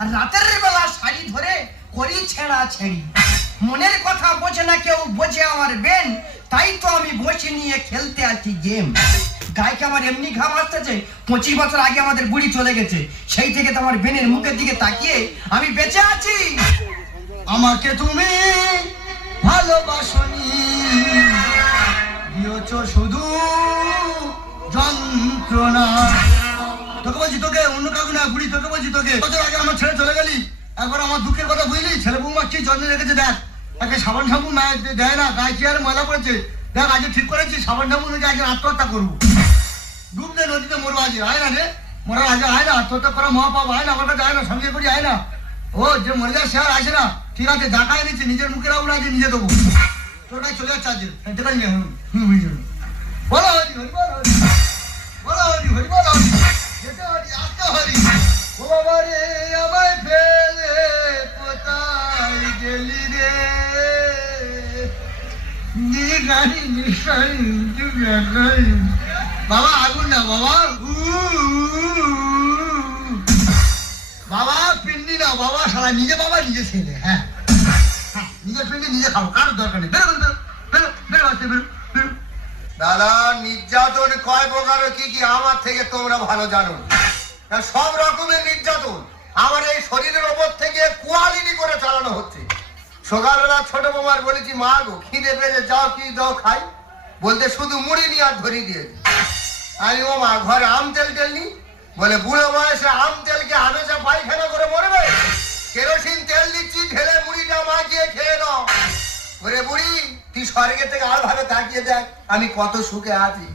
আর রাতের বেলা শাড়ি ধরে করি ছেঁড়া ছেড়ি। মনের কথা বোঝে না কেউ, বোঝে আমার বেন, তাই তো আমি বসে নিয়ে খেলতে আছি গেম। গায়কে আমার এমনি ঘাম আসতেছে, 25 বছর আগে আমাদের বুড়ি চলে গেছে, সেই থেকে তো আমার বেনের মুখের দিকে তাকিয়ে আমি বেঁচে আছি। আমাকে তুমি ভালোবাসনি, দিয়েছ শুধু যন্ত্রণা। তোকে বলছি, তোকে অন্য কাউকে না, বুড়ি তোকে বলছি, তোকে বছর আগে আমার ছেড়ে চলে গেলি, একবার আমার দুঃখের কথা বুঝলি? ছেলে বৌমা কি যত্ন রেখেছে দেখ, তাকে সাবান শ্যাম্পু দেয় না, গায়ে কি আর ময়লা পড়েছে দেখ। আজকে ঠিক করেছি সাবান শ্যাম্পু নিয়ে আজকে আত্মহত্যা করবো, ডুব দে নদীতে মরবো। আজ হয় না রে, মরার আগে হয় না, আত্মহত্যা করা মহাপাপ হয় না, আমার কাছে হয় না, সঙ্গে করি হয় না। ও যে মরে যায় সে আর আসে না, ঠিক আছে দেখাই নিচ্ছি, নিজের মুখের আগুন আগে নিজে দেবো। তোর কাছে চলে যাচ্ছে আজ দেখাই নিয়ে বলো হরি হরি বলো হরি, বলো হরি হরি বলো হরি, যেতে হরি আসতে হরি। ও বাবা রে আমায় ফেলে কোথায় গেলি রে, বাবা আগুন না বাবা, বাবা পিন্ডি না বাবা, সারা নিজে বাবা নিজে ছেলে। হ্যাঁ নিজের পিন্ডি নিজে খাবো, কারোর দরকার নেই। বেরো বেরো বেরো বেরো আসতে বেরো বেরো। দাদা নির্যাতন কয় প্রকার কি কি আমার থেকে তোমরা ভালো জানো। সব রকমের নির্যাতন আমার এই শরীরের ওপর থেকে কোয়ালিটি করে চালানো হচ্ছে। সকালবেলা ছোট বৌমার বলেছি, মা গো খিদে পেয়েছে, যাও কি দাও খাই, বলতে শুধু মুড়ি নিয়ে আর ধরিয়ে দিয়েছে। আমি ও মা ঘরে আম তেল টেল নি, বলে বুড়ো বয়সে আম তেলকে হামেশা পায়খানা করে মরবে, কেরোসিন তেল দিচ্ছি, ঢেলে মুড়িটা মাখিয়ে খেয়ে নাও। ওরে বুড়ি তুই স্বর্গে থেকে আর ভাবে তাকিয়ে দেখ আমি কত সুখে আছি।